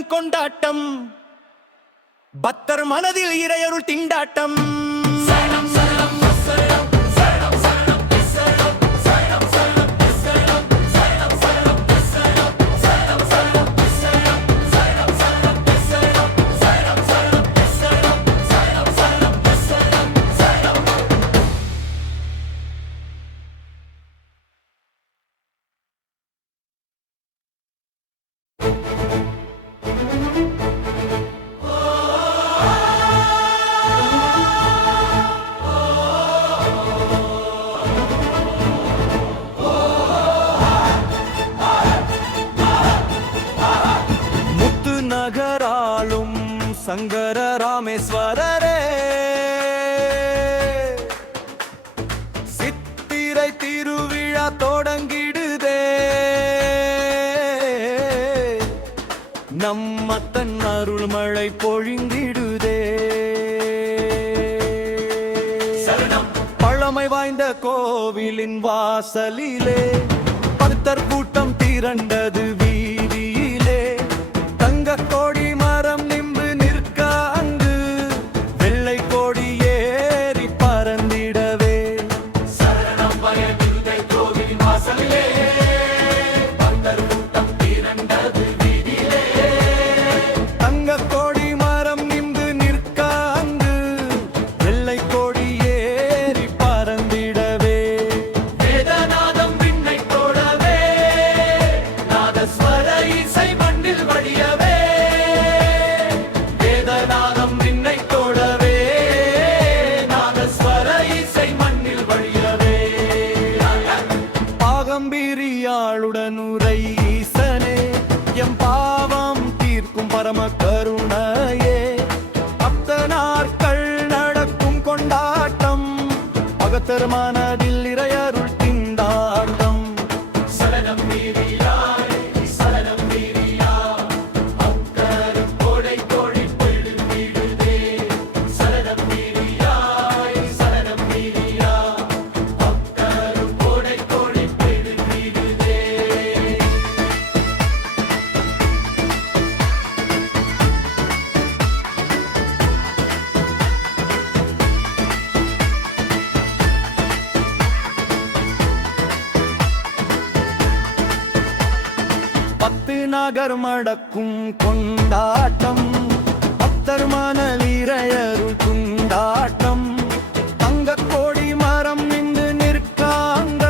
நடக்கும் கொண்டாட்டம், பக்தர் மனதில் இறையருள் திண்டாட்டம். நகராலும் சங்கர ராமேஸ்வரரே, சித்திரை திருவிழா தொடங்கிடுதே. நம்மத்தன் அருள் மழை பொழிந்திடுதே. பழமை வாய்ந்த கோவிலின் வாசலிலே பக்தர் கூட்டம் திரண்டது வீதியிலே. கோடி மரம் நின்று நிற்க அங்கு வெள்ளை கோடி ஏறி பறந்திடவே. சரணம் பயமில்லை கோவிலின் வாசலிலே, பக்தர் கூட்டம் திரண்டது வீதியிலே. தங்க கோடி மரம் நின்று நிற்க அங்கு வெள்ளை கோடி ஏறி பறந்திடவே. வேதநாதம் விண்ணை தோடவே, நாதஸ்வர இசை மண்ணில் வழியவே. பாகம்பிரியாளுடனுரை ஈசனே, எம் பாவம் தீர்க்கும் பரம கருணையே. பக்தனார்கள் நடக்கும் கொண்டாட்டம், பகத்தர் மனதில் இறையருள் திண்டாட்டம். சரணம் நீரியாய், சரணம் நீரியா, பக்தரும் கோடை கோடி பொழுதிடுதே. சரணம் நீரியாய், சரணம் நீரியா, பக்தரும் கோடை கோடி பொழுதிடுதே. பத்து நகர் மடக்கும் கொண்டாட்டம், பக்தர் மனதில் இறையருள் கொண்டாட்டம். தங்க கோடி மரம் நின்று நிற்காங்க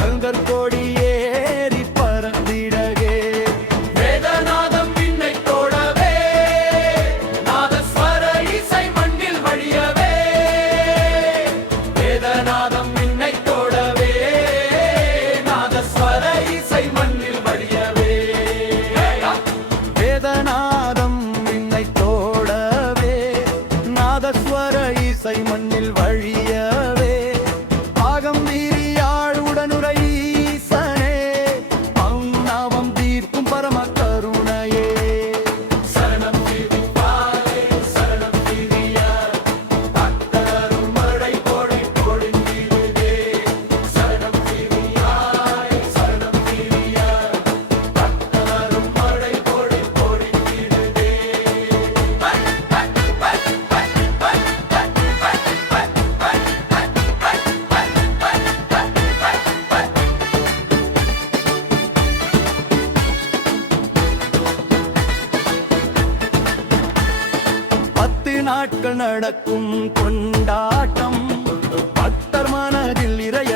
தங்கர் கோடி ஏறி பறந்திடவே. வேதநாதம் விண்ணை தோடவே, நாதஸ்வர இசை மண்ணில் வழியவே. வேதநாதம் விண்ணை தோடவே, நாதஸ்வர இசை மண்ணில் வழியவே. வேதநாதம் விண்ணை தோடவே, நாதஸ்வர இசை மண்ணில் வழியவே. பாகம்பிரியாளுடனுரை ஈசனே, பௌர்ணவம் தீர்க்கும் பரம கருணையே. சரணம் தீர்ப்பாயே, சரணம் தீரியா, பக்தரும் மழை கோடி பொழிந்திடுதே. சரணம் தீரியாய், சரணம் தீரியா, பக்தரும் மழை கோடி பொழிந்திடுதே. பத்து நாட்கள் நடக்கும் கொண்டாட்டம், பக்தர் மனதில் இறைய